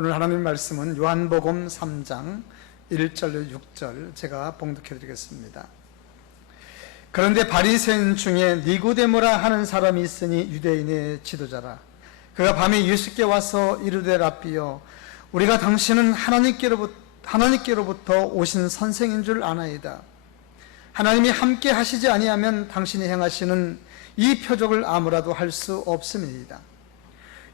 오늘 하나님 말씀은 요한복음 3장 1절 6절 제가 봉독해 드리겠습니다. 그런데 바리새인 중에 니고데모라 하는 사람이 있으니 유대인의 지도자라. 그가 밤에 예수께 와서 이르되 랍비여, 우리가 당신은 하나님께로부터 오신 선생인 줄 아나이다. 하나님이 함께 하시지 아니하면 당신이 행하시는 이 표적을 아무라도 할 수 없음이니이다.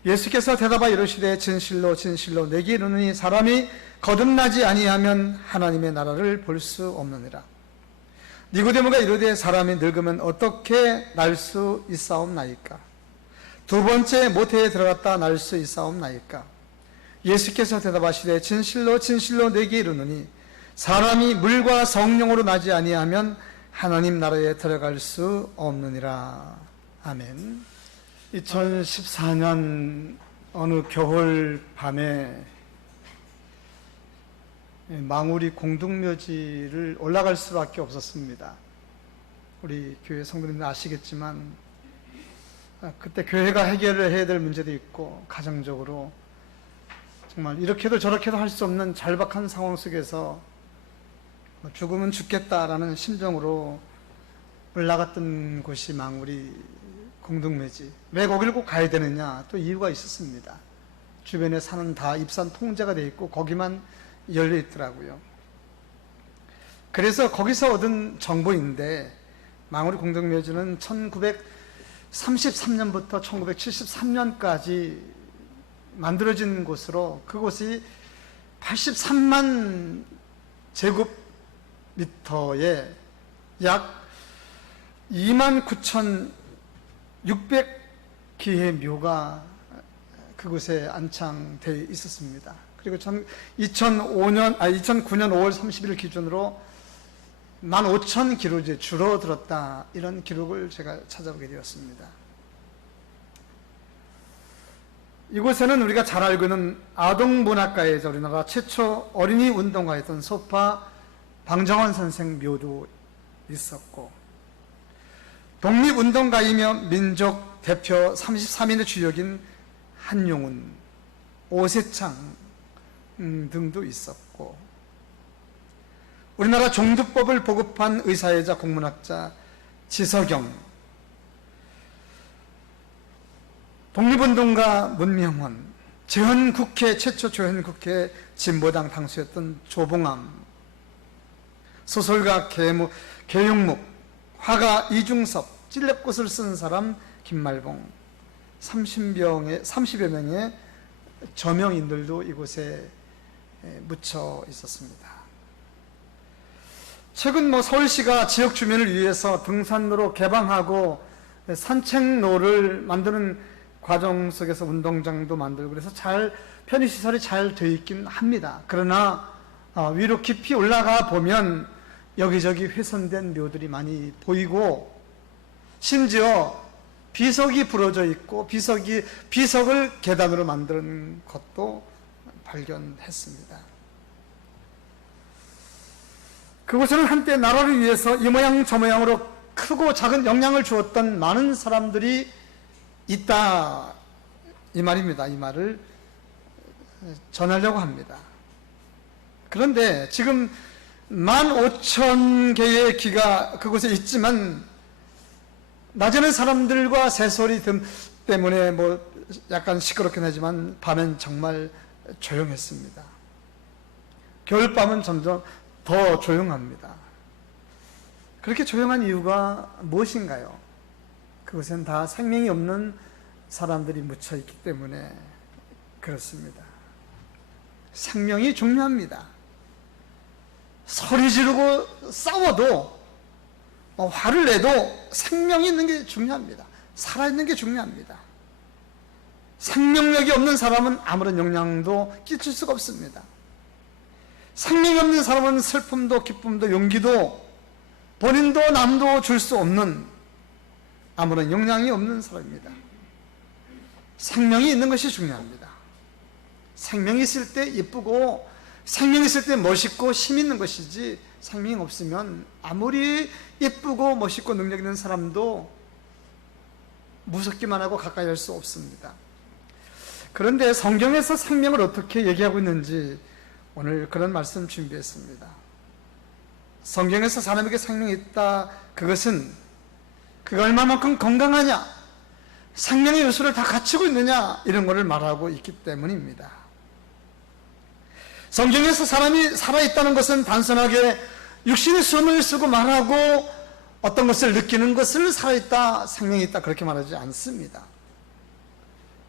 예수께서 대답하여 이르시되 진실로 진실로 내게 이르노니 사람이 거듭나지 아니하면 하나님의 나라를 볼 수 없느니라. 니고데모가 이르되 사람이 늙으면 어떻게 날 수 있사옵나이까? 두 번째 모태에 들어갔다 날 수 있사옵나이까? 예수께서 대답하시되 진실로 진실로 내게 이르노니 사람이 물과 성령으로 나지 아니하면 하나님 나라에 들어갈 수 없느니라. 아멘. 2014년 어느 겨울 밤에 망우리 공동묘지를 올라갈 수밖에 없었습니다. 우리 교회 성도님들 아시겠지만 그때 교회가 해결을 해야 될 문제도 있고 가정적으로 정말 이렇게도 저렇게도 할 수 없는 절박한 상황 속에서 죽으면 죽겠다라는 심정으로 올라갔던 곳이 망우리 공동묘지. 왜 거기를 꼭 가야 되느냐? 또 이유가 있었습니다. 주변에 산은 다 입산 통제가 되어 있고 거기만 열려 있더라고요. 그래서 거기서 얻은 정보인데, 망우리 공동묘지는 1933년부터 1973년까지 만들어진 곳으로, 그곳이 83만 제곱미터에 약 29,600기의 묘가 그곳에 안창되어 있었습니다. 그리고 2009년 5월 30일 기준으로 15,000기로 이제 줄어들었다, 이런 기록을 제가 찾아보게 되었습니다. 이곳에는 우리가 잘 알고 있는 아동문학가에서 우리나라 최초 어린이 운동가였던 소파 방정환 선생 묘도 있었고, 독립운동가이며 민족 대표 33인의 주역인 한용운, 오세창 등도 있었고, 우리나라 종두법을 보급한 의사이자 국문학자 지석영, 독립운동가 문명원, 최초 재헌국회 진보당 당수였던 조봉암, 소설가 계용묵, 화가 이중섭, 찔레꽃을 쓴 사람 김말봉, 30여 명의 저명인들도 이곳에 묻혀 있었습니다. 최근 서울시가 지역 주민을 위해서 등산로로 개방하고 산책로를 만드는 과정 속에서 운동장도 만들고 그래서 편의시설이 잘 되어 있긴 합니다. 그러나 위로 깊이 올라가 보면 여기저기 훼손된 묘들이 많이 보이고, 심지어 비석이 부러져 있고 비석을 계단으로 만드는 것도 발견했습니다. 그곳에는 한때 나라를 위해서 이 모양 저 모양으로 크고 작은 영향을 주었던 많은 사람들이 있다, 이 말입니다. 이 말을 전하려고 합니다. 그런데 지금 15,000개의 기가 그곳에 있지만 낮에는 사람들과 새소리 때문에 약간 시끄럽긴 하지만 밤엔 정말 조용했습니다. 겨울밤은 점점 더 조용합니다. 그렇게 조용한 이유가 무엇인가요? 그것은 다 생명이 없는 사람들이 묻혀 있기 때문에 그렇습니다. 생명이 중요합니다. 소리 지르고 싸워도 화를 내도 생명이 있는 게 중요합니다. 살아있는 게 중요합니다. 생명력이 없는 사람은 아무런 영향도 끼칠 수가 없습니다. 생명이 없는 사람은 슬픔도 기쁨도 용기도 본인도 남도 줄 수 없는, 아무런 영향이 없는 사람입니다. 생명이 있는 것이 중요합니다. 생명이 있을 때 예쁘고 생명이 있을 때 멋있고 힘 있는 것이지, 생명이 없으면 아무리 예쁘고 멋있고 능력 있는 사람도 무섭기만 하고 가까이 할 수 없습니다. 그런데 성경에서 생명을 어떻게 얘기하고 있는지 오늘 그런 말씀 준비했습니다. 성경에서 사람에게 생명이 있다, 그것은 그가 얼마만큼 건강하냐, 생명의 요소를 다 갖추고 있느냐, 이런 것을 말하고 있기 때문입니다. 성경에서 사람이 살아있다는 것은 단순하게 육신의 숨을 쓰고 말하고 어떤 것을 느끼는 것을 살아있다, 생명이 있다, 그렇게 말하지 않습니다.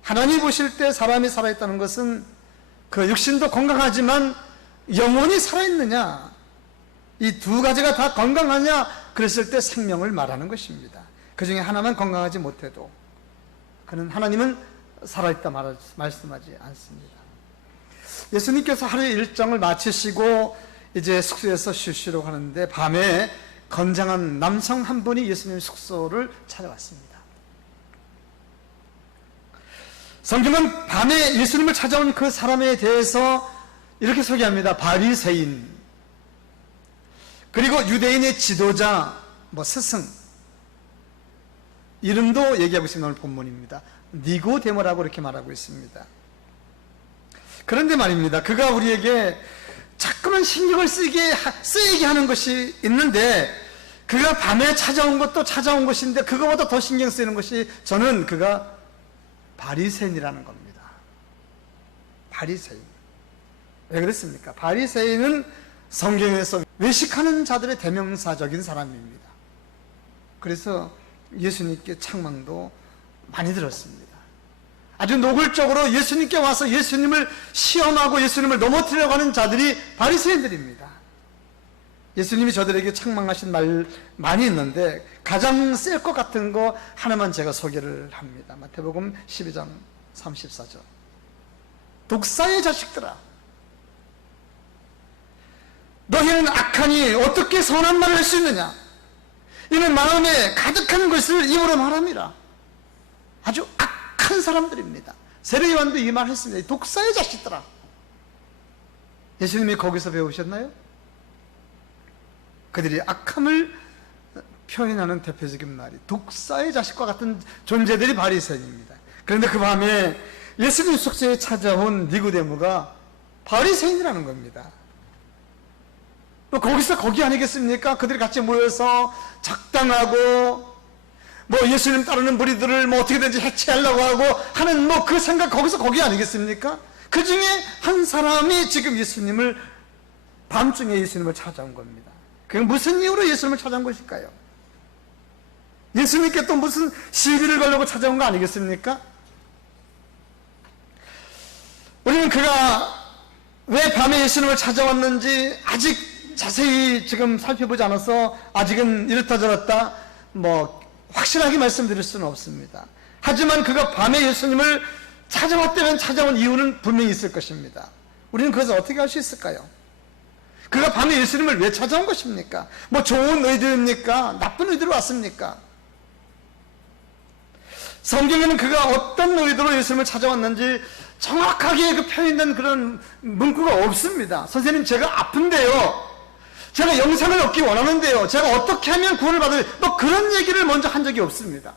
하나님 보실 때 사람이 살아있다는 것은 그 육신도 건강하지만 영혼이 살아있느냐, 이 두 가지가 다 건강하냐, 그랬을 때 생명을 말하는 것입니다. 그 중에 하나만 건강하지 못해도 그는 하나님은 살아있다 말씀하지 않습니다. 예수님께서 하루의 일정을 마치시고 이제 숙소에서 쉬시려고 하는데 밤에 건장한 남성 한 분이 예수님 숙소를 찾아왔습니다. 성경은 밤에 예수님을 찾아온 그 사람에 대해서 이렇게 소개합니다. 바리새인, 그리고 유대인의 지도자, 스승, 이름도 얘기하고 있습니다. 오늘 본문입니다. 니고데모라고 이렇게 말하고 있습니다. 그런데 말입니다, 그가 우리에게 자꾸만 신경을 쓰이게 하는 것이 있는데, 그가 밤에 찾아온 것도 찾아온 것인데 그거보다 더 신경 쓰이는 것이, 저는 그가 바리새인이라는 겁니다. 바리새인. 왜 그랬습니까? 바리새인은 성경에서 외식하는 자들의 대명사적인 사람입니다. 그래서 예수님께 책망도 많이 들었습니다. 아주 노골적으로 예수님께 와서 예수님을 시험하고 예수님을 넘어뜨리려고 하는 자들이 바리새인들입니다. 예수님이 저들에게 책망하신 말 많이 있는데 가장 셀 것 같은 거 하나만 제가 소개를 합니다. 마태복음 12장 34절. 독사의 자식들아, 너희는 악하니 어떻게 선한 말을 할 수 있느냐? 이는 마음에 가득한 것을 입으로 말함이라. 아주 악한 사람들입니다. 세례요한도 이 말 했습니다. 독사의 자식들아. 예수님이 거기서 배우셨나요? 그들이 악함을 표현하는 대표적인 말이 독사의 자식과 같은 존재들이 바리새인입니다. 그런데 그 밤에 예수님 숙소에 찾아온 니고데모가 바리새인이라는 겁니다. 또 거기서 거기 아니겠습니까? 그들이 같이 모여서 작당하고 예수님 따르는 무리들을 어떻게든지 해체하려고 하고 하는 그 생각, 거기서 거기 아니겠습니까? 그 중에 한 사람이 지금 밤중에 예수님을 찾아온 겁니다. 그게 무슨 이유로 예수님을 찾아온 것일까요? 예수님께 또 무슨 시비를 걸려고 찾아온 거 아니겠습니까? 우리는 그가 왜 밤에 예수님을 찾아왔는지 아직 자세히 지금 살펴보지 않아서 아직은 이렇다 저렇다 확실하게 말씀드릴 수는 없습니다. 하지만 그가 밤에 예수님을 찾아왔다면 찾아온 이유는 분명히 있을 것입니다. 우리는 그것을 어떻게 알 수 있을까요? 그가 밤에 예수님을 왜 찾아온 것입니까? 좋은 의도입니까? 나쁜 의도로 왔습니까? 성경에는 그가 어떤 의도로 예수님을 찾아왔는지 정확하게 그 표현된 그런 문구가 없습니다. 선생님, 제가 아픈데요, 제가 영생을 얻기 원하는데요, 제가 어떻게 하면 구원을 받을, 그런 얘기를 먼저 한 적이 없습니다.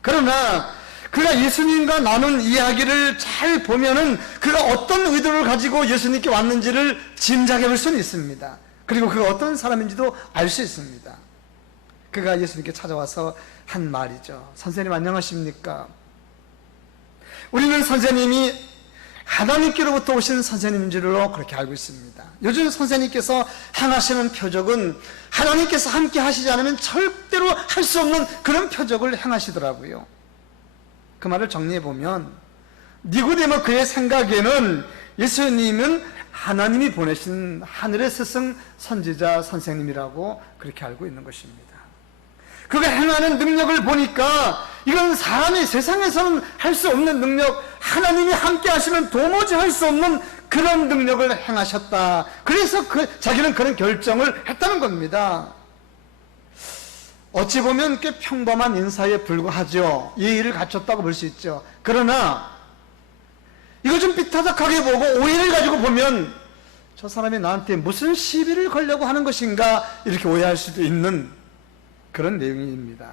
그러나 그가 예수님과 나눈 이야기를 잘 보면은 그가 어떤 의도를 가지고 예수님께 왔는지를 짐작해 볼 수는 있습니다. 그리고 그가 어떤 사람인지도 알 수 있습니다. 그가 예수님께 찾아와서 한 말이죠. 선생님 안녕하십니까? 우리는 선생님이 하나님께로부터 오신 선생님인 줄로 그렇게 알고 있습니다. 요즘 선생님께서 행하시는 표적은 하나님께서 함께 하시지 않으면 절대로 할 수 없는 그런 표적을 행하시더라고요. 그 말을 정리해보면 니고데모 그의 생각에는 예수님은 하나님이 보내신 하늘의 스승 선지자 선생님이라고 그렇게 알고 있는 것입니다. 그가 행하는 능력을 보니까 이건 사람이 세상에서는 할 수 없는 능력, 하나님이 함께 하시면 도무지 할 수 없는 그런 능력을 행하셨다. 그래서 자기는 그런 결정을 했다는 겁니다. 어찌 보면 꽤 평범한 인사에 불과하죠. 예의를 갖췄다고 볼 수 있죠. 그러나 이거 좀 삐타닥하게 보고 오해를 가지고 보면 저 사람이 나한테 무슨 시비를 걸려고 하는 것인가 이렇게 오해할 수도 있는 그런 내용입니다.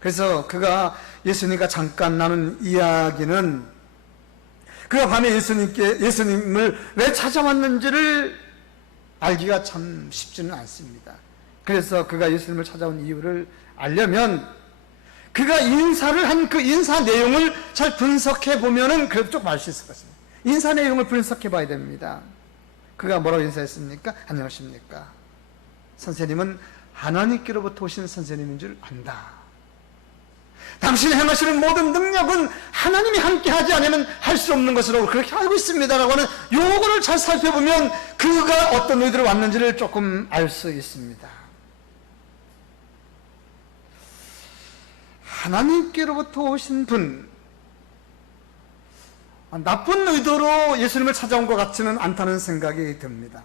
그래서 그가 예수님과 잠깐 나눈 이야기는 그가 밤에 예수님을 왜 찾아왔는지를 알기가 참 쉽지는 않습니다. 그래서 그가 예수님을 찾아온 이유를 알려면 그가 인사를 한 그 인사 내용을 잘 분석해 보면은 그래도 조금 알 수 있을 것 같습니다. 인사 내용을 분석해 봐야 됩니다. 그가 뭐라고 인사했습니까? 안녕하십니까? 선생님은 하나님께로부터 오신 선생님인 줄 안다. 당신이 행하시는 모든 능력은 하나님이 함께 하지 않으면 할 수 없는 것이라고 그렇게 알고 있습니다라고 하는 요거를 잘 살펴보면 그가 어떤 의도로 왔는지를 조금 알 수 있습니다. 하나님께로부터 오신 분, 나쁜 의도로 예수님을 찾아온 것 같지는 않다는 생각이 듭니다.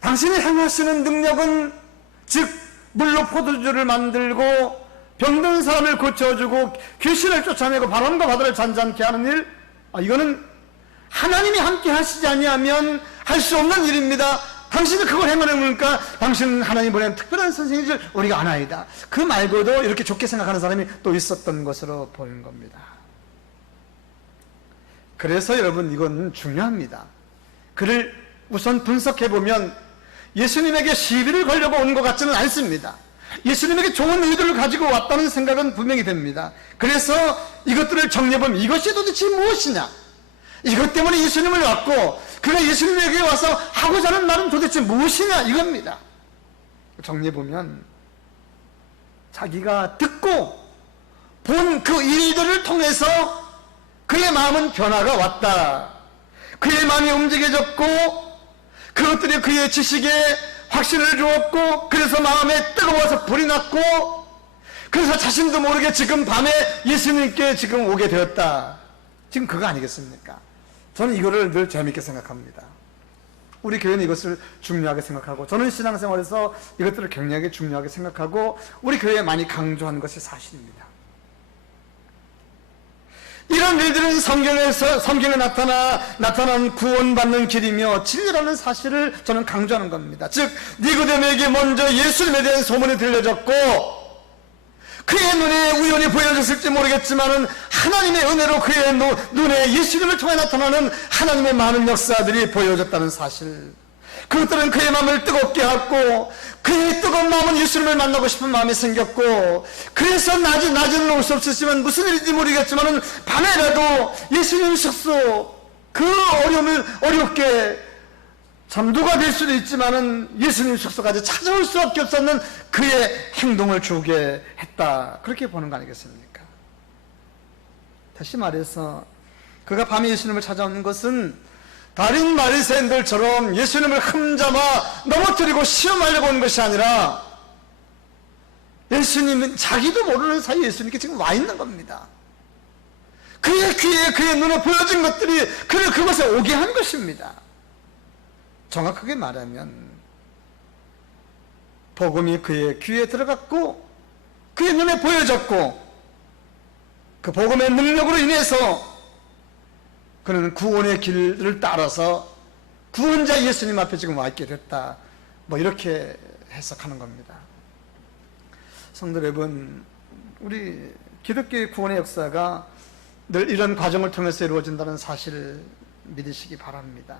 당신이 행하시는 능력은 즉 물로 포도주를 만들고 병든 사람을 고쳐주고 귀신을 쫓아내고 바람과 바다를 잔잔케 하는 일, 이거는 하나님이 함께 하시지 아니하면 할 수 없는 일입니다. 당신은 그걸 행하려니까 당신은 하나님 보낸 특별한 선생님인 줄 우리가 아나이다. 그 말고도 이렇게 좋게 생각하는 사람이 또 있었던 것으로 보이는 겁니다. 그래서 여러분 이건 중요합니다. 그를 우선 분석해보면 예수님에게 시비를 걸려고 온 것 같지는 않습니다. 예수님에게 좋은 의도를 가지고 왔다는 생각은 분명히 됩니다. 그래서 이것들을 정리해보면 이것이 도대체 무엇이냐, 이것 때문에 예수님을 왔고 그가 예수님에게 와서 하고자 하는 말은 도대체 무엇이냐, 이겁니다. 정리해보면 자기가 듣고 본 그 일들을 통해서 그의 마음은 변화가 왔다. 그의 마음이 움직여졌고 그것들이 그의 지식에 확신을 주었고 그래서 마음에 뜨거워서 불이 났고 그래서 자신도 모르게 지금 밤에 예수님께 지금 오게 되었다. 지금 그거 아니겠습니까? 저는 이거를 늘 재미있게 생각합니다. 우리 교회는 이것을 중요하게 생각하고 저는 신앙생활에서 이것들을 굉장히 중요하게 생각하고 우리 교회에 많이 강조하는 것이 사실입니다. 이런 일들은 성경에 나타난 구원받는 길이며 진리라는 사실을 저는 강조하는 겁니다. 즉 니고데모에게 먼저 예수님에 대한 소문이 들려졌고 그의 눈에 우연히 보여졌을지 모르겠지만은 하나님의 은혜로 그의 눈에 예수님을 통해 나타나는 하나님의 많은 역사들이 보여졌다는 사실, 그것들은 그의 마음을 뜨겁게 하고 그의 뜨거운 마음은 예수님을 만나고 싶은 마음이 생겼고 그래서 낮은 올 수 없었지만 무슨 일인지 모르겠지만 밤에라도 예수님 숙소 그 어렵게 잠두가 될 수도 있지만은 예수님 숙소까지 찾아올 수밖에 없었는 그의 행동을 주게 했다, 그렇게 보는 거 아니겠습니까? 다시 말해서 그가 밤에 예수님을 찾아오는 것은 다른 바리새인들처럼 예수님을 흠잡아 넘어뜨리고 시험하려고 온 것이 아니라 예수님은 자기도 모르는 사이에 예수님께 지금 와 있는 겁니다. 그의 귀에 그의 눈에 보여진 것들이 그를 그곳에 오게 한 것입니다. 정확하게 말하면 복음이 그의 귀에 들어갔고 그의 눈에 보여졌고 그 복음의 능력으로 인해서 그는 구원의 길을 따라서 구원자 예수님 앞에 지금 와 있게 됐다, 이렇게 해석하는 겁니다. 성도 여러분, 우리 기독교의 구원의 역사가 늘 이런 과정을 통해서 이루어진다는 사실을 믿으시기 바랍니다.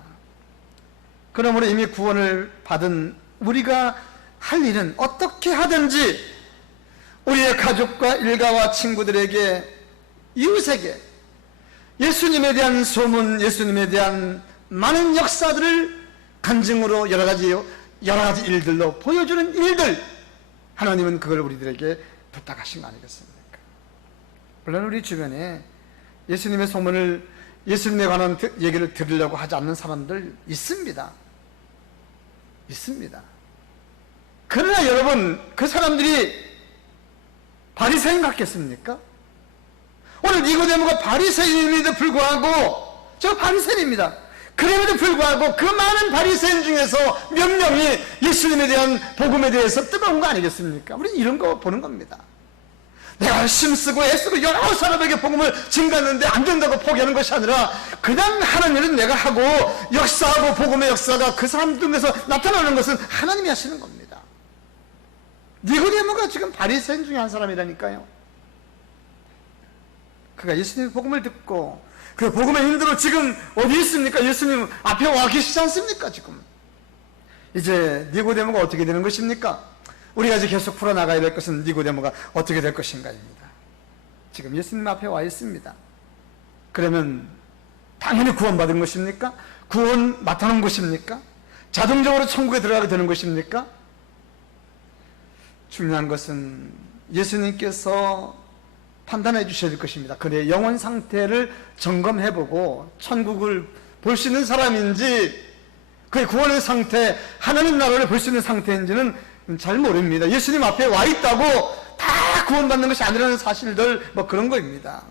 그러므로 이미 구원을 받은 우리가 할 일은 어떻게 하든지 우리의 가족과 일가와 친구들에게, 이웃에게 예수님에 대한 소문, 예수님에 대한 많은 역사들을 간증으로 여러 가지 일들로 보여주는 일들, 하나님은 그걸 우리들에게 부탁하신 거 아니겠습니까? 물론 우리 주변에 예수님의 소문을, 예수님에 관한 얘기를 들으려고 하지 않는 사람들 있습니다. 그러나 여러분, 그 사람들이 바리새인 같겠습니까? 오늘 니고데모가 바리새인임에도 불구하고, 저 바리새인입니다. 그럼에도 불구하고 그 많은 바리새인 중에서 몇 명이 예수님에 대한 복음에 대해서 뜨거운 거 아니겠습니까? 우리는 이런 거 보는 겁니다. 내가 힘쓰고 애쓰고 여러 사람에게 복음을 증가했는데 안 된다고 포기하는 것이 아니라 그냥 하는 일은 내가 하고 역사하고 복음의 역사가 그 사람 중에서 나타나는 것은 하나님이 하시는 겁니다. 니고데모가 지금 바리새인 중에 한 사람이라니까요. 그가 예수님의 복음을 듣고 그 복음의 인도로 지금 어디 있습니까? 예수님 앞에 와 계시지 않습니까? 지금 이제 니고데모가 어떻게 되는 것입니까? 우리가 이제 계속 풀어나가야 될 것은 니고데모가 어떻게 될 것인가입니다. 지금 예수님 앞에 와 있습니다. 그러면 당연히 구원받은 것입니까? 구원 나타난 것입니까? 자동적으로 천국에 들어가게 되는 것입니까? 중요한 것은 예수님께서 판단해 주셔야 될 것입니다. 그의 영혼 상태를 점검해보고 천국을 볼 수 있는 사람인지 그의 구원의 상태, 하나님 나라를 볼 수 있는 상태인지는 잘 모릅니다. 예수님 앞에 와 있다고 다 구원받는 것이 아니라는 사실들 뭐 그런 거입니다.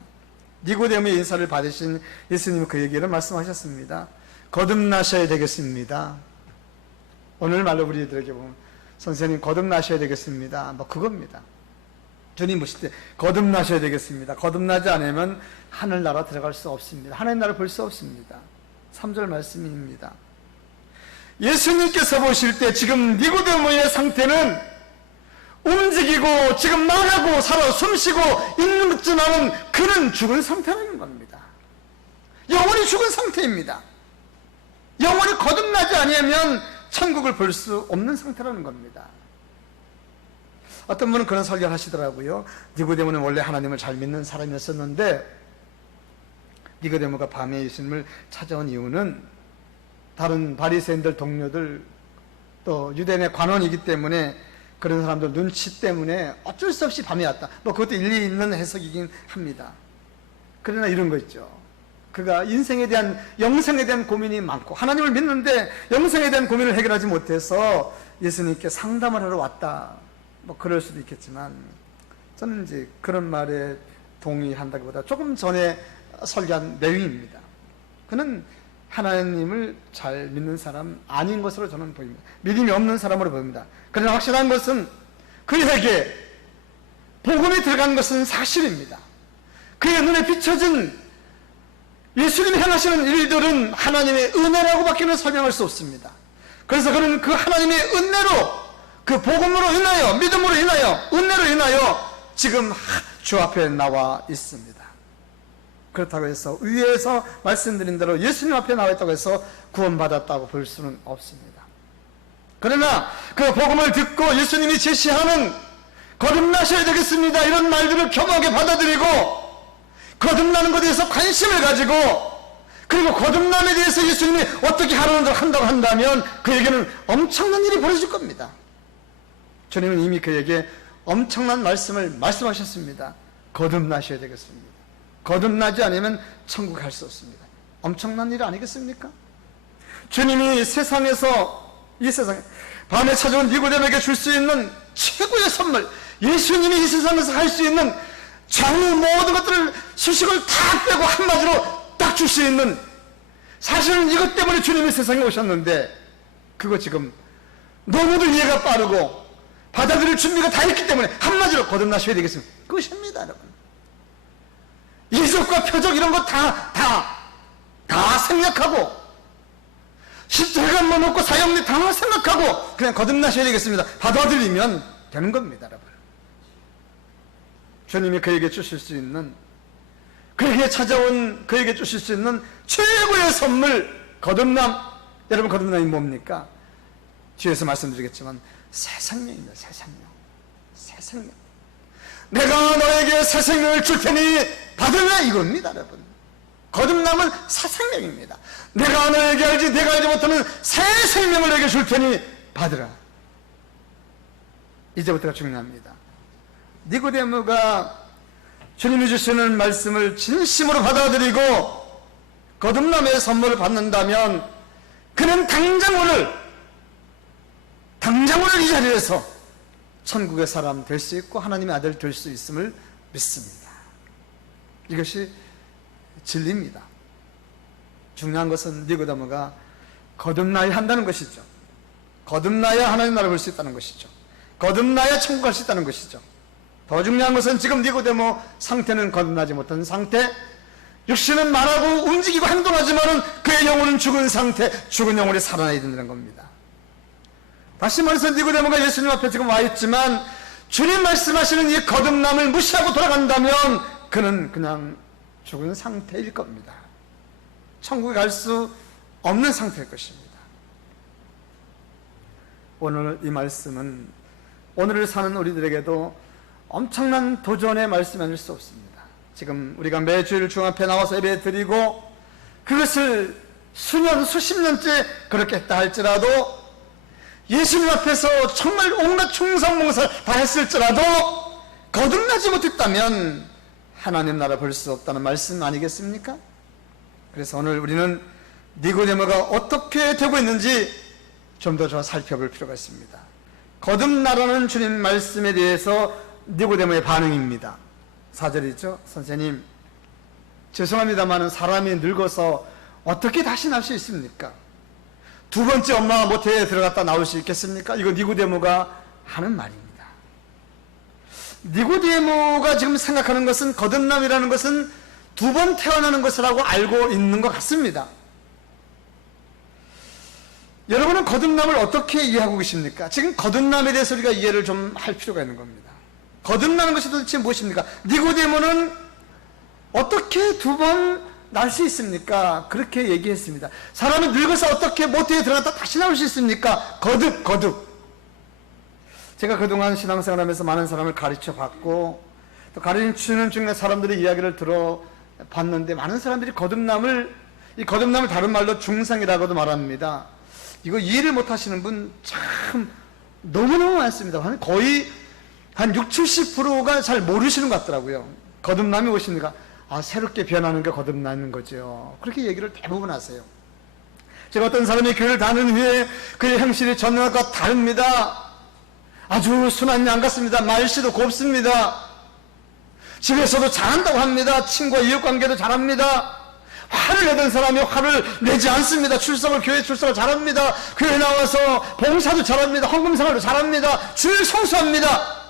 니고데모의 인사를 받으신 예수님은 그에게 말씀하셨습니다. 거듭나셔야 되겠습니다. 오늘 말로 우리들에게 보면 선생님 거듭나셔야 되겠습니다. 뭐 그겁니다. 주님 보실 때 거듭나셔야 되겠습니다. 거듭나지 않으면 하늘나라 들어갈 수 없습니다. 하나님 나라를 볼 수 없습니다. 3절 말씀입니다. 예수님께서 보실 때 지금 니고데모의 상태는 움직이고 지금 말하고 살아 숨쉬고 있는 것처럼 그는 죽은 상태라는 겁니다. 영원히 죽은 상태입니다. 영원히 거듭나지 않으면 천국을 볼 수 없는 상태라는 겁니다. 어떤 분은 그런 설교를 하시더라고요. 니고데모는 원래 하나님을 잘 믿는 사람이었었는데 니고데모가 밤에 예수님을 찾아온 이유는 다른 바리새인들 동료들 또 유대인의 관원이기 때문에 그런 사람들 눈치 때문에 어쩔 수 없이 밤에 왔다. 뭐 그것도 일리 있는 해석이긴 합니다. 그러나 이런 거 있죠. 그가 인생에 대한 영생에 대한 고민이 많고 하나님을 믿는데 영생에 대한 고민을 해결하지 못해서 예수님께 상담을 하러 왔다. 뭐 그럴 수도 있겠지만 저는 이제 그런 말에 동의한다기보다 조금 전에 설교한 내용입니다. 그는 하나님을 잘 믿는 사람 아닌 것으로 저는 보입니다. 믿음이 없는 사람으로 보입니다. 그러나 확실한 것은 그에게 복음이 들어간 것은 사실입니다. 그의 눈에 비춰진 예수님이 행하시는 일들은 하나님의 은혜라고 밖에는 설명할 수 없습니다. 그래서 그는 그 하나님의 은혜로 그 복음으로 인하여 믿음으로 인하여 은혜로 인하여 지금 주 앞에 나와 있습니다. 그렇다고 해서 위에서 말씀드린 대로 예수님 앞에 나와 있다고 해서 구원받았다고 볼 수는 없습니다. 그러나 그 복음을 듣고 예수님이 제시하는 거듭나셔야 되겠습니다 이런 말들을 겸하게 받아들이고 거듭나는 것에 대해서 관심을 가지고 그리고 거듭남에 대해서 예수님이 어떻게 한다고 한다면 그에게는 엄청난 일이 벌어질 겁니다. 주님은 이미 그에게 엄청난 말씀을 말씀하셨습니다. 거듭나셔야 되겠습니다. 거듭나지 않으면 천국 갈 수 없습니다. 엄청난 일 아니겠습니까? 주님이 세상에서 이 세상에 밤에 찾아온 니고데모에게 줄 수 있는 최고의 선물, 예수님이 이 세상에서 할 수 있는 전 모든 것들을 수식을 다 빼고 한마디로 딱 줄 수 있는, 사실은 이것 때문에 주님이 세상에 오셨는데 그거 지금 너무도 이해가 빠르고 받아들일 준비가 다 있기 때문에 한마디로 거듭나셔야 되겠습니다. 그것입니다, 여러분. 이적과 표적 이런 거 다 생략하고 십자가만 놓고 사형리 다 생각하고 그냥 거듭나셔야 되겠습니다. 받아들이면 되는 겁니다, 여러분. 주님이 그에게 주실 수 있는, 그에게 찾아온 그에게 주실 수 있는 최고의 선물, 거듭남. 여러분, 거듭남이 뭡니까? 뒤에서 말씀드리겠지만 새 생명입니다. 새 생명. 새 생명. 내가 너에게 새 생명을 줄 테니 받으라, 이겁니다, 여러분. 거듭남은 새 생명입니다. 내가 너에게 내가 알지 못하는 새 생명을 너에게 줄 테니 받으라. 이제부터가 중요합니다. 니고데모가 주님이 주시는 말씀을 진심으로 받아들이고 거듭남의 선물을 받는다면 그는 당장 오늘 이 자리에서 천국의 사람 될 수 있고 하나님의 아들 될 수 있음을 믿습니다. 이것이 진리입니다. 중요한 것은 니고데모가 거듭나야 한다는 것이죠. 거듭나야 하나님 나라를 볼 수 있다는 것이죠. 거듭나야 천국 갈 수 있다는 것이죠. 더 중요한 것은 지금 니고데모 상태는 거듭나지 못한 상태, 육신은 말하고 움직이고 행동하지만은 그의 영혼은 죽은 상태, 죽은 영혼이 살아나야 된다는 겁니다. 다시 말해서 니고데모가 예수님 앞에 지금 와 있지만 주님 말씀하시는 이 거듭남을 무시하고 돌아간다면 그는 그냥 죽은 상태일 겁니다. 천국에 갈 수 없는 상태일 것입니다. 오늘 이 말씀은 오늘을 사는 우리들에게도 엄청난 도전의 말씀이 아닐 수 없습니다. 지금 우리가 매주일 주 앞에 나와서 예배 드리고 그것을 수년, 수십 년째 그렇게 했다 할지라도 예수님 앞에서 정말 온갖 충성봉사를 다 했을지라도 거듭나지 못했다면 하나님 나라 볼 수 없다는 말씀 아니겠습니까? 그래서 오늘 우리는 니고데모가 어떻게 되고 있는지 좀 더 살펴볼 필요가 있습니다. 거듭나라는 주님 말씀에 대해서 니고데모의 반응입니다. 4절이죠. 선생님, 죄송합니다만 사람이 늙어서 어떻게 다시 날 수 있습니까? 두 번째 엄마가 모태에 들어갔다 나올 수 있겠습니까? 이거 니고데모가 하는 말입니다. 니고데모가 지금 생각하는 것은 거듭남이라는 것은 두 번 태어나는 것이라고 알고 있는 것 같습니다. 여러분은 거듭남을 어떻게 이해하고 계십니까? 지금 거듭남에 대해서 우리가 이해를 좀 할 필요가 있는 겁니다. 거듭나는 것이 도대체 무엇입니까? 니고데모는 어떻게 두 번 날 수 있습니까? 그렇게 얘기했습니다. 사람이 늙어서 어떻게 모태에 들어갔다 다시 나올 수 있습니까? 거듭. 제가 그동안 신앙생활하면서 많은 사람을 가르쳐 봤고 또 가르치는 중에 사람들의 이야기를 들어봤는데 많은 사람들이 이 거듭남을 다른 말로 중생이라고도 말합니다. 이거 이해를 못 하시는 분 참 너무너무 많습니다. 거의 한 60, 70%가 잘 모르시는 것 같더라고요. 거듭남이 무엇입니까? 새롭게 변하는 게 거듭나는 거죠. 그렇게 얘기를 대부분 하세요. 제가 어떤 사람이 교회를 다니는 후에 그의 행실이 전날과 다릅니다. 아주 순한 양 같습니다. 말씨도 곱습니다. 집에서도 잘한다고 합니다. 친구와 이웃관계도 잘합니다. 화를 내던 사람이 화를 내지 않습니다. 교회 출석을 잘합니다. 교회 나와서 봉사도 잘합니다. 헌금생활도 잘합니다. 주일 성수합니다.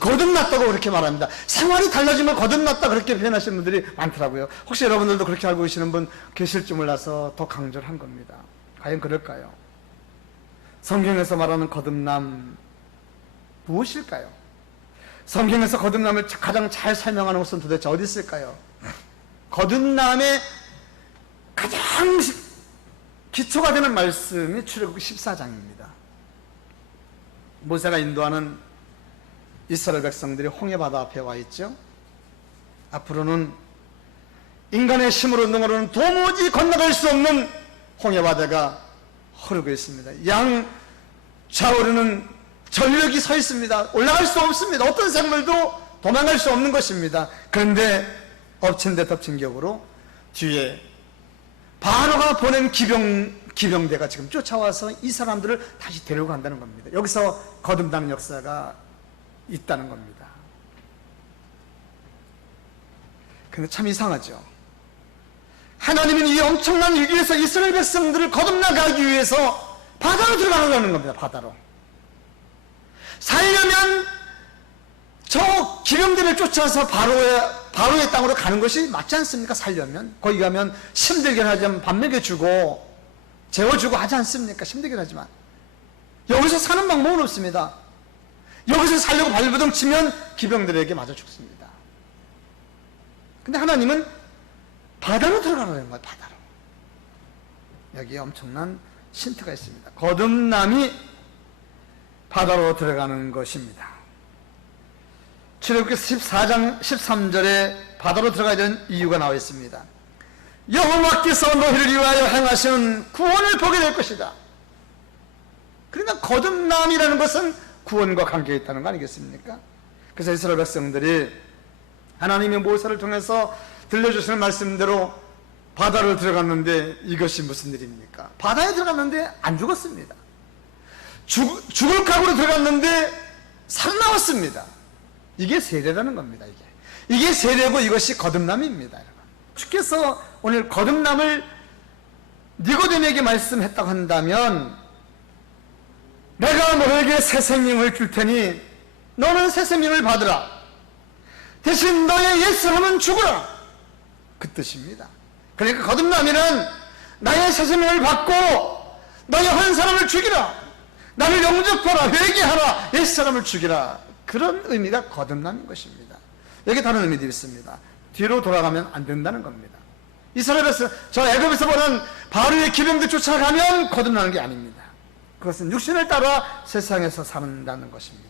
거듭났다고 그렇게 말합니다. 생활이 달라지면 거듭났다 그렇게 표현하시는 분들이 많더라고요. 혹시 여러분들도 그렇게 알고 계시는 분 계실지 몰라서 더 강조를 한 겁니다. 과연 그럴까요? 성경에서 말하는 거듭남 무엇일까요? 성경에서 거듭남을 가장 잘 설명하는 것은 도대체 어디 있을까요? 거듭남의 가장 기초가 되는 말씀이 출애굽기 14장입니다. 모세가 인도하는 이스라엘 백성들이 홍해바다 앞에 와 있죠. 앞으로는 인간의 힘으로 능으로는 도무지 건너갈 수 없는 홍해바다가 흐르고 있습니다. 양 좌우로는 전력이 서 있습니다. 올라갈 수 없습니다. 어떤 생물도 도망갈 수 없는 것입니다. 그런데 엎친 데 덮친 격으로 뒤에 바로가 보낸 기병대가 지금 쫓아와서 이 사람들을 다시 데려간다는 겁니다. 여기서 거듭나는 역사가 있다는 겁니다. 근데 참 이상하죠. 하나님은 이 엄청난 위기에서 이스라엘 백성들을 거듭나가기 위해서 바다로 들어가는 겁니다. 바다로. 살려면 저 기병들을 쫓아서 바로의 땅으로 가는 것이 맞지 않습니까? 살려면 거기 가면 힘들긴 하지만 밥 먹여주고 재워주고 하지 않습니까? 힘들긴 하지만 여기서 사는 방법은 없습니다. 여기서 살려고 발버둥 치면 기병들에게 맞아 죽습니다. 근데 하나님은 바다로 들어가라는 거예요. 바다로. 여기에 엄청난 힌트가 있습니다. 거듭남이 바다로 들어가는 것입니다. 출애굽기 14장 13절에 바다로 들어가야 되는 이유가 나와 있습니다. 여호와께서 너희를 위하여 행하시는 구원을 보게 될 것이다. 그러니까 거듭남이라는 것은 구원과 관계가 있다는 거 아니겠습니까? 그래서 이스라엘 백성들이 하나님의 모세를 통해서 들려주시는 말씀대로 바다로 들어갔는데 이것이 무슨 일입니까? 바다에 들어갔는데 안 죽었습니다. 죽을 각오로 들어갔는데 살아나왔습니다. 이게 세례라는 겁니다. 이게 세례고 이것이 거듭남입니다. 주께서 오늘 거듭남을 니고데모에게 말씀했다고 한다면 내가 너에게 새 생명을 줄 테니 너는 새 생명을 받으라. 대신 너의 옛사람은 죽으라. 그 뜻입니다. 그러니까 거듭남이란 나의 새 생명을 받고 너의 한 사람을 죽이라. 나를 영접하라, 회개하라, 옛사람을 죽이라. 그런 의미가 거듭나는 것입니다. 여기 다른 의미도 있습니다. 뒤로 돌아가면 안 된다는 겁니다. 이스라엘에서 저 애굽에서 보는 바로의 기병들 쫓아가면 거듭나는 게 아닙니다. 그것은 육신을 따라 세상에서 산다는 것입니다.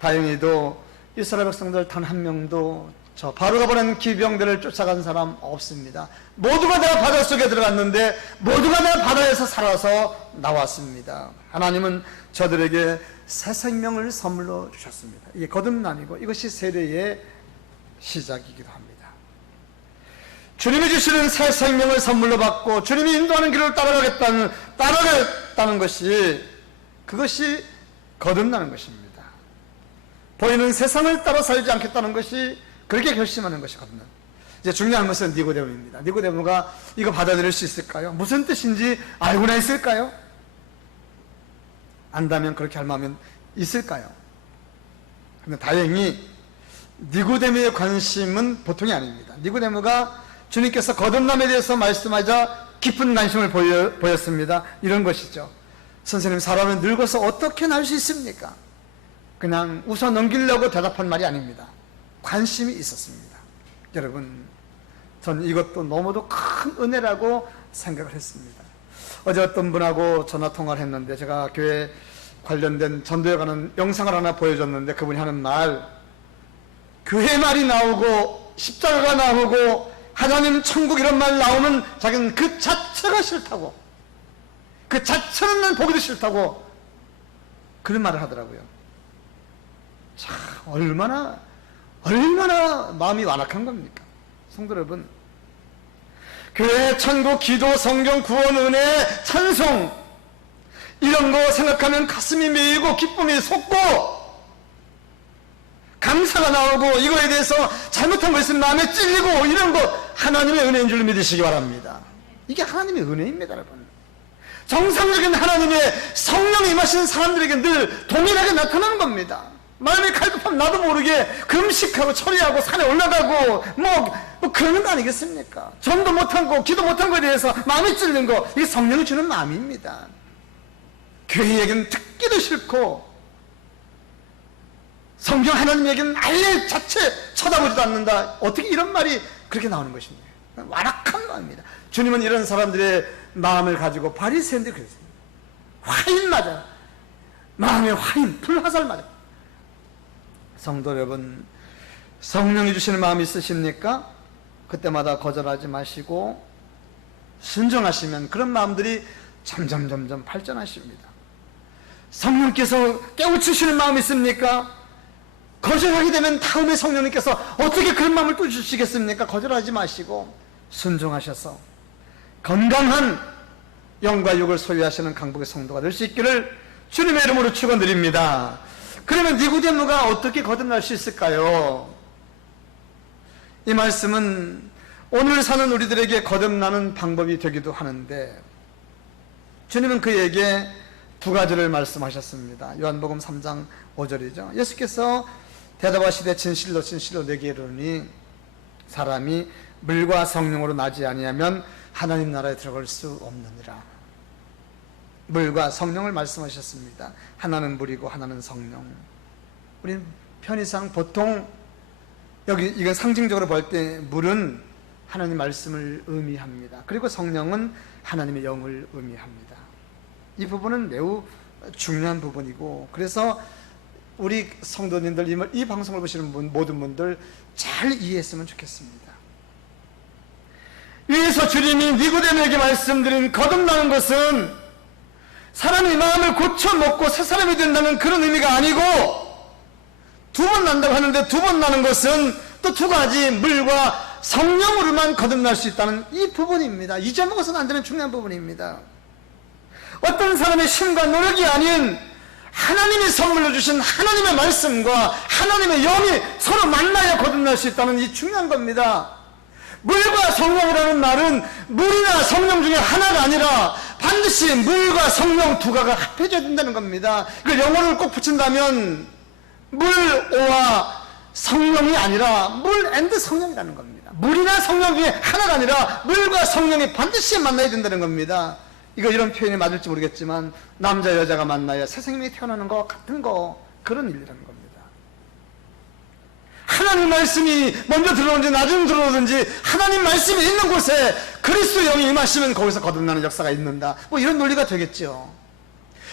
다행히도 이스라엘 백성들 단 한 명도 저 바로가 보낸 기병들을 쫓아간 사람 없습니다. 모두가 다 바다 속에 들어갔는데 모두가 다 바다에서 살아서 나왔습니다. 하나님은 저들에게 새 생명을 선물로 주셨습니다. 이게 거듭남이고 이것이 세례의 시작이기도 합니다. 주님이 주시는 새 생명을 선물로 받고 주님이 인도하는 길을 따라가겠다는 것이, 그것이 거듭나는 것입니다. 보이는 세상을 따라 살지 않겠다는 것이, 그렇게 결심하는 것이거든요. 이제 중요한 것은 니고데모입니다. 니고데모가 이거 받아들일 수 있을까요? 무슨 뜻인지 알고나 있을까요? 안다면, 그렇게 할 마음은 있을까요? 근데 다행히 니고데모의 관심은 보통이 아닙니다. 니고데모가 주님께서 거듭남에 대해서 말씀하자 깊은 관심을 보였습니다. 이런 것이죠. 선생님, 사람은 늙어서 어떻게 날 수 있습니까? 그냥 웃어 넘기려고 대답한 말이 아닙니다. 관심이 있었습니다. 여러분, 전 이것도 너무도 큰 은혜라고 생각을 했습니다. 어제 어떤 분하고 전화통화를 했는데, 제가 교회 관련된 전도에 관한 영상을 하나 보여줬는데, 그분이 하는 말, 교회 말이 나오고 십자가가 나오고 하나님, 천국 이런 말 나오면 자기는 그 자체가 싫다고, 그 자체는 보기도 싫다고 그런 말을 하더라고요. 참, 얼마나 마음이 완악한 겁니까? 성도 여러분, 교회, 천국, 기도, 성경, 구원, 은혜, 찬송, 이런 거 생각하면 가슴이 메이고 기쁨이 솟고 감사가 나오고, 이거에 대해서 잘못한 거 있으면 마음에 찔리고, 이런 거 하나님의 은혜인 줄 믿으시기 바랍니다. 이게 하나님의 은혜입니다, 여러분. 정상적인 하나님의 성령이 임하시는 사람들에게 늘 동일하게 나타나는 겁니다. 마음이 갈급하면 나도 모르게 금식하고 처리하고 산에 올라가고 뭐 그러는 거 아니겠습니까? 전도 못한 거, 기도 못한 거에 대해서 마음이 찔린 거, 이게 성령이 주는 마음입니다. 교회에게는 듣기도 싫고 성경 하나님에게는 아예 자체 쳐다보지도 않는다. 어떻게 이런 말이 그렇게 나오는 것입니까? 완악한 마음입니다. 주님은 이런 사람들의 마음을 가지고 바리새인들이 그랬습니다. 화인 맞아. 마음의 화인, 불화살 맞아. 성도 여러분, 성령이 주시는 마음이 있으십니까? 그때마다 거절하지 마시고 순종하시면 그런 마음들이 점점 발전하십니다. 성령께서 깨우치시는 마음이 있습니까? 거절하게 되면 다음에 성령님께서 어떻게 그런 마음을 또 주시겠습니까? 거절하지 마시고 순종하셔서 건강한 영과 육을 소유하시는 강복의 성도가 될 수 있기를 주님의 이름으로 축원드립니다. 그러면 니고데모가 어떻게 거듭날 수 있을까요? 이 말씀은 오늘 사는 우리들에게 거듭나는 방법이 되기도 하는데, 주님은 그에게 두 가지를 말씀하셨습니다. 요한복음 3장 5절이죠. 예수께서 대답하시되 진실로 내게 이르노니 사람이 물과 성령으로 나지 아니하면 하나님 나라에 들어갈 수 없느니라. 물과 성령을 말씀하셨습니다. 하나는 물이고 하나는 성령. 우리는 편의상 보통 여기 이건 상징적으로 볼 때 물은 하나님 말씀을 의미합니다. 그리고 성령은 하나님의 영을 의미합니다. 이 부분은 매우 중요한 부분이고, 그래서 우리 성도님들, 이 방송을 보시는 모든 분들 잘 이해했으면 좋겠습니다. 위에서 주님이 니고데모에게 말씀드린 거듭나는 것은 사람이 마음을 고쳐 먹고 새 사람이 된다는 그런 의미가 아니고, 두 번 난다고 하는데 두 번 나는 것은 또 두 가지, 물과 성령으로만 거듭날 수 있다는 이 부분입니다. 잊어먹어서는 안 되는 중요한 부분입니다. 어떤 사람의 힘과 노력이 아닌 하나님이 선물로 주신 하나님의 말씀과 하나님의 영이 서로 만나야 거듭날 수 있다는 이 중요한 겁니다. 물과 성령이라는 말은 물이나 성령 중에 하나가 아니라 반드시 물과 성령 두 가지가 합해져야 된다는 겁니다. 그 영어를 꼭 붙인다면 물과 성령이 아니라 물 앤드 성령이라는 겁니다. 물이나 성령 중에 하나가 아니라 물과 성령이 반드시 만나야 된다는 겁니다. 이런 표현이 맞을지 모르겠지만 남자 여자가 만나야 새 생명이 태어나는 것 같은 그런 일이라는 겁니다. 하나님 말씀이 먼저 들어오든지 나중에 들어오든지 하나님 말씀이 있는 곳에 그리스도 영이 임하시면 거기서 거듭나는 역사가 있는다. 이런 논리가 되겠죠.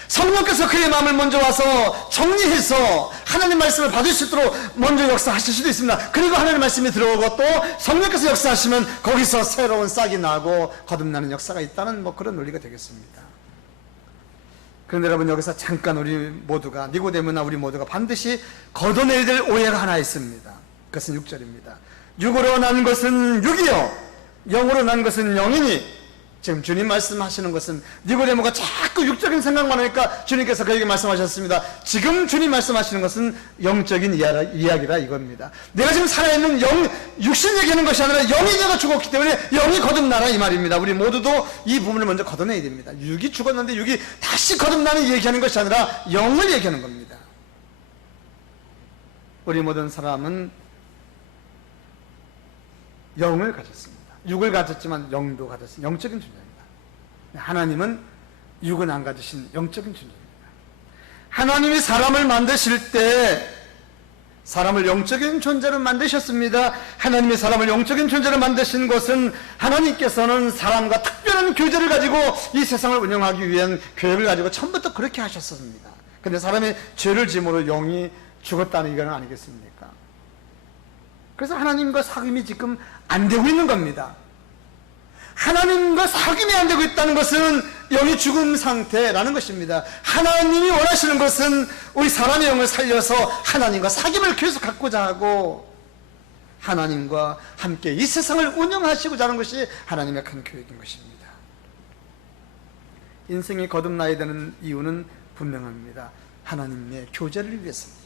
성령께서 그의 마음을 먼저 와서 정리해서 하나님 말씀을 받을 수 있도록 먼저 역사하실 수도 있습니다. 그리고 하나님 말씀이 들어오고 또 성령께서 역사하시면 거기서 새로운 싹이 나고 거듭나는 역사가 있다는 그런 논리가 되겠습니다. 그런데 여러분, 여기서 잠깐 우리 모두가, 니고데모나 우리 모두가 반드시 걷어내야 될 오해가 하나 있습니다. 그것은 6절입니다. 육으로 난 것은 육이요 영으로 난 것은 영이니. 지금 주님 말씀하시는 것은 니고데모가 자꾸 육적인 생각만 하니까 주님께서 그에게 말씀하셨습니다. 지금 주님 말씀하시는 것은 영적인 이야기라 이겁니다. 내가 지금 살아있는 육신 얘기하는 것이 아니라 영이 내가 죽었기 때문에 영이 거듭나라 이 말입니다. 우리 모두도 이 부분을 먼저 걷어내야 됩니다. 육이 죽었는데 육이 다시 거듭나는 얘기하는 것이 아니라 영을 얘기하는 겁니다. 우리 모든 사람은 영을 가졌습니다. 육을 가졌지만 영도 가졌습니다. 영적인 존재입니다. 하나님은 육은 안 가지신 영적인 존재입니다. 하나님이 사람을 만드실 때 사람을 영적인 존재로 만드셨습니다. 하나님이 사람을 영적인 존재로 만드신 것은 하나님께서는 사람과 특별한 교제를 가지고 이 세상을 운영하기 위한 계획을 가지고 처음부터 그렇게 하셨습니다. 그런데 사람이 죄를 지음으로 영이 죽었다는 이건 아니겠습니까? 그래서 하나님과 사귐이 지금 안 되고 있는 겁니다. 하나님과 사귐이 안 되고 있다는 것은 영이 죽은 상태라는 것입니다. 하나님이 원하시는 것은 우리 사람의 영을 살려서 하나님과 사귐을 계속 갖고자 하고 하나님과 함께 이 세상을 운영하시고자 하는 것이 하나님의 큰 계획인 것입니다. 인생이 거듭나야 되는 이유는 분명합니다. 하나님의 교제를 위해서입니다.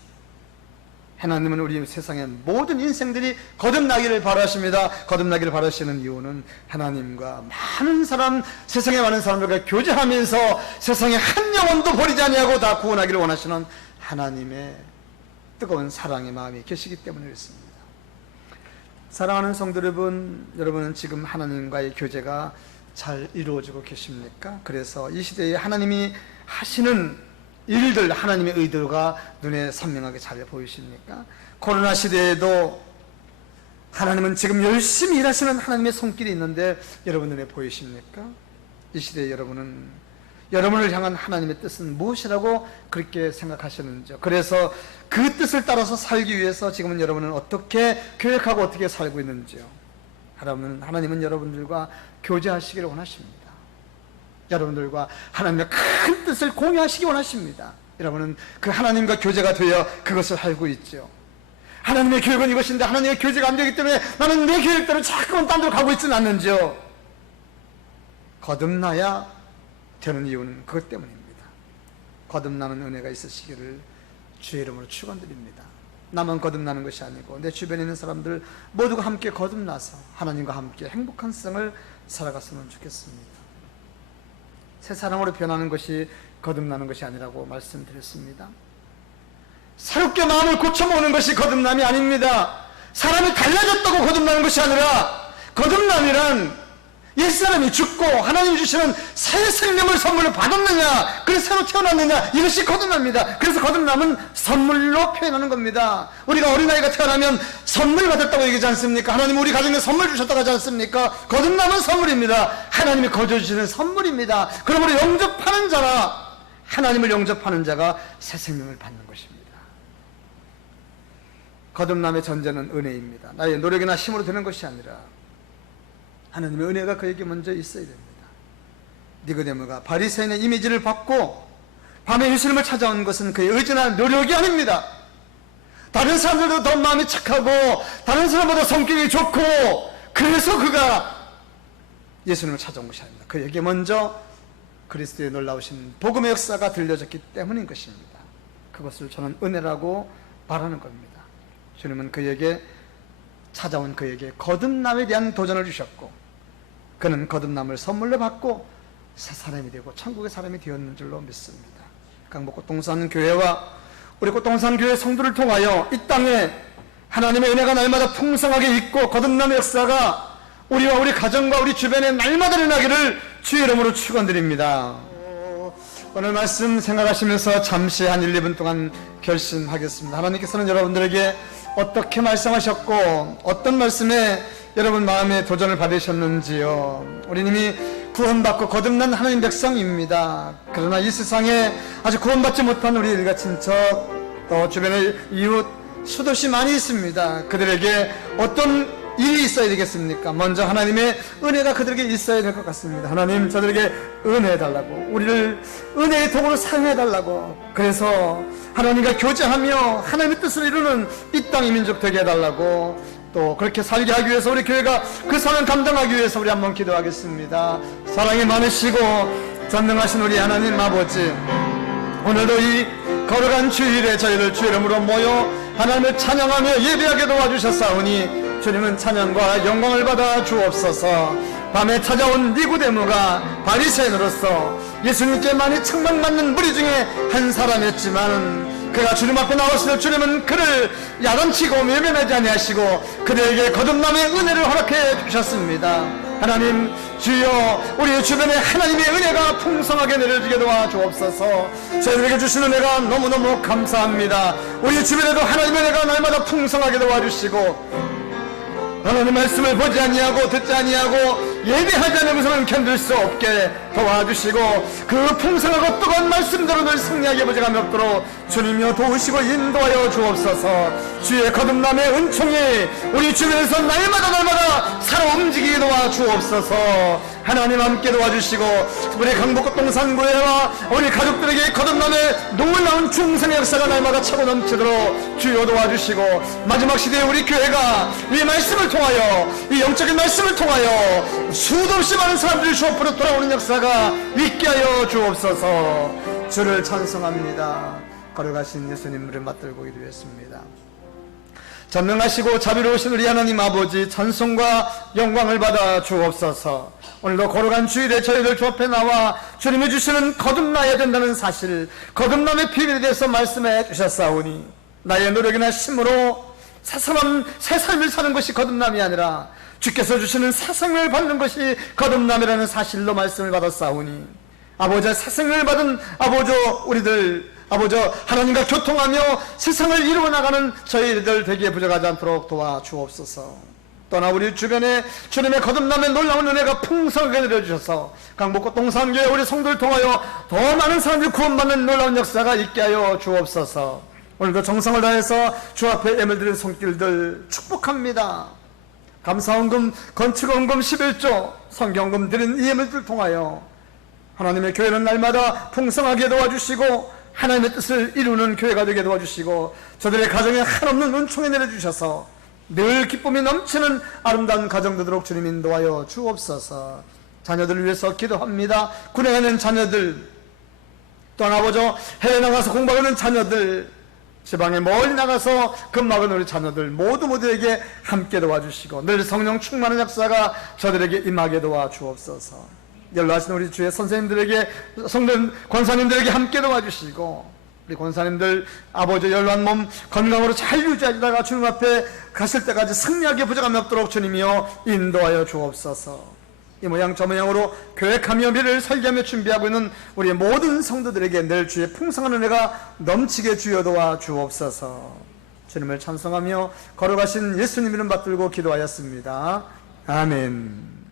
하나님은 우리 세상의 모든 인생들이 거듭나기를 바라십니다. 거듭나기를 바라시는 이유는 하나님과 많은 사람, 세상의 많은 사람들과 교제하면서 세상에 한 영혼도 버리지 아니하고 다 구원하기를 원하시는 하나님의 뜨거운 사랑의 마음이 계시기 때문에 그렇습니다. 사랑하는 성도 여러분, 여러분은 지금 하나님과의 교제가 잘 이루어지고 계십니까? 그래서 이 시대에 하나님이 하시는 일들, 하나님의 의도가 눈에 선명하게 잘 보이십니까? 코로나 시대에도 하나님은 지금 열심히 일하시는 하나님의 손길이 있는데 여러분 눈에 보이십니까? 이 시대에 여러분을 향한 하나님의 뜻은 무엇이라고 그렇게 생각하시는지요? 그래서 그 뜻을 따라서 살기 위해서 지금은 여러분은 어떻게 계획하고 어떻게 살고 있는지요? 하나님은 여러분들과 교제하시기를 원하십니다. 여러분들과 하나님의 큰 뜻을 공유하시기 원하십니다. 여러분은 그 하나님과 교제가 되어 그것을 알고 있죠. 하나님의 계획은 이것인데 하나님의 교제가 안 되기 때문에 나는 내 계획대로 자꾸만 딴 데로 가고 있지는 않는지요. 거듭나야 되는 이유는 그것 때문입니다. 거듭나는 은혜가 있으시기를 주의 이름으로 축원드립니다. 나만 거듭나는 것이 아니고 내 주변에 있는 사람들 모두가 함께 거듭나서 하나님과 함께 행복한 생을 살아갔으면 좋겠습니다. 새 사람으로 변하는 것이 거듭나는 것이 아니라고 말씀드렸습니다. 새롭게 마음을 고쳐먹는 것이 거듭남이 아닙니다. 사람이 달라졌다고 거듭나는 것이 아니라 거듭남이란 옛사람이 죽고 하나님이 주시는 새 생명을 선물로 받았느냐, 그래서 새로 태어났느냐, 이것이 거듭납니다. 그래서 거듭남은 선물로 표현하는 겁니다. 우리가 어린아이가 태어나면 선물 받았다고 얘기하지 않습니까? 하나님 우리 가정에 선물 주셨다고 하지 않습니까? 거듭남은 선물입니다. 하나님이 거저주시는 선물입니다. 그러므로 영접하는 자라, 하나님을 영접하는 자가 새 생명을 받는 것입니다. 거듭남의 전제는 은혜입니다. 나의 노력이나 힘으로 되는 것이 아니라 하나님의 은혜가 그에게 먼저 있어야 됩니다. 니고데모가 바리새인의 이미지를 받고 밤에 예수님을 찾아온 것은 그의 의지나 노력이 아닙니다. 다른 사람들도 더 마음이 착하고 다른 사람보다 성격이 좋고 그래서 그가 예수님을 찾아온 것이 아닙니다. 그에게 먼저 그리스도의 놀라우신 복음의 역사가 들려졌기 때문인 것입니다. 그것을 저는 은혜라고 말하는 겁니다. 주님은 찾아온 그에게 거듭남에 대한 도전을 주셨고 그는 거듭남을 선물로 받고 새 사람이 되고 천국의 사람이 되었는 줄로 믿습니다. 강북 꽃동산교회와 우리 꽃동산교회 성도를 통하여 이 땅에 하나님의 은혜가 날마다 풍성하게 있고 거듭남의 역사가 우리와 우리 가정과 우리 주변에 날마다 일어나기를 주의 이름으로 축원드립니다. 오늘 말씀 생각하시면서 잠시 한 1, 2분 동안 결심하겠습니다. 하나님께서는 여러분들에게 어떻게 말씀하셨고 어떤 말씀에 여러분 마음에 도전을 받으셨는지요. 우리 이미 구원받고 거듭난 하나님 백성입니다. 그러나 이 세상에 아직 구원받지 못한 우리 일가 친척 또 주변의 이웃 수도시 많이 있습니다. 그들에게 어떤 일이 있어야 되겠습니까? 먼저 하나님의 은혜가 그들에게 있어야 될 것 같습니다. 하나님 저들에게 은혜 달라고, 우리를 은혜의 도구로 사용해 달라고, 그래서 하나님과 교제하며 하나님의 뜻을 이루는 이 땅의 민족 되게 해달라고, 또 그렇게 살게 하기 위해서 우리 교회가 그 사명 감당하기 위해서 우리 한번 기도하겠습니다. 사랑이 많으시고 전능하신 우리 하나님 아버지, 오늘도 이 걸어간 주일에 저희를 주 이름으로 모여 하나님을 찬양하며 예배하게 도와주셨사오니 주님은 찬양과 영광을 받아 주옵소서. 밤에 찾아온 니고데모가 바리새인으로서 예수님께 많이 책망받는 무리 중에 한 사람이었지만 그가 주님 앞에 나왔을 때 주님은 그를 야단치고 외면하지 아니하시고 그들에게 거듭남의 은혜를 허락해 주셨습니다. 하나님 주여, 우리 주변에 하나님의 은혜가 풍성하게 내려지게 도와주옵소서. 저희들에게 주신 은혜가 너무너무 감사합니다. 우리 주변에도 하나님의 은혜가 날마다 풍성하게 도와주시고 하나님 말씀을 보지 아니하고 듣지 아니하고 예배하지 않는 것은 견딜 수 없게 도와주시고 그 풍성하고 뜨거운 말씀대로 늘 승리하게 보장함이 없도록 주님여 도우시고 인도하여 주옵소서. 주의 거듭남의 은총이 우리 주변에서 날마다 살아 움직이게 도와주옵소서. 하나님 함께 도와주시고 우리 강북구 동산구회와 우리 가족들에게 거듭남의 놀라운 중생의 역사가 날마다 차고 넘치도록 주여 도와주시고 마지막 시대에 우리 교회가 이 말씀을 통하여, 이 영적인 말씀을 통하여 수도 없이 많은 사람들이 주 앞으로 돌아오는 역사가 있게 하여 주옵소서. 주를 찬송합니다. 걸어가신 예수님을 맞들고 기도했습니다. 전능하시고 자비로우신 우리 하나님 아버지, 찬송과 영광을 받아 주옵소서. 오늘도 걸어간 주일에 저희들 주 앞에 나와 주님이 주시는 거듭나야 된다는 사실, 거듭남의 비밀에 대해서 말씀해 주셨사오니 나의 노력이나 힘으로 새 삶을 사는 것이 거듭남이 아니라 주께서 주시는 새 생명을 받는 것이 거듭남이라는 사실로 말씀을 받았사오니 아버지, 새 생명을 받은 아버저 우리들 아버저 하나님과 교통하며 세상을 이루어 나가는 저희들 되기에 부족하지 않도록 도와주옵소서. 또나 우리 주변에 주님의 거듭남의 놀라운 은혜가 풍성하게 내려주셔서 강북구 동산교회 우리 성도를 통하여 더 많은 사람들이 구원받는 놀라운 역사가 있게 하여 주옵소서. 오늘도 정성을 다해서 주 앞에 예물 드리는 손길들 축복합니다. 감사원금, 건축원금 11조, 성경금 드린 이 예물들 통하여 하나님의 교회는 날마다 풍성하게 도와주시고 하나님의 뜻을 이루는 교회가 되게 도와주시고 저들의 가정에 한없는 은총이 내려주셔서 늘 기쁨이 넘치는 아름다운 가정 되도록 주님 인도하여 주옵소서. 자녀들을 위해서 기도합니다. 군에 있는 자녀들, 또한 아버저 해외 나가서 공부하는 자녀들, 지방에 멀리 나가서 근무하는 우리 자녀들 모두에게 함께 도와주시고 늘 성령 충만한 역사가 저들에게 임하게 도와주옵소서. 연로하신 우리 주의 선생님들에게, 성전 권사님들에게 함께 도와주시고 우리 권사님들 아버지 연로한 몸 건강으로 잘 유지하다가 주님 앞에 가실 때까지 승리하게 부족함이 없도록 주님이여 인도하여 주옵소서. 이 모양 저 모양으로 계획하며 미래를 설계하며 준비하고 있는 우리 모든 성도들에게 늘 주의 풍성한 은혜가 넘치게 주여 도와 주옵소서. 주님을 찬송하며 걸어가신 예수님 이름 받들고 기도하였습니다. 아멘.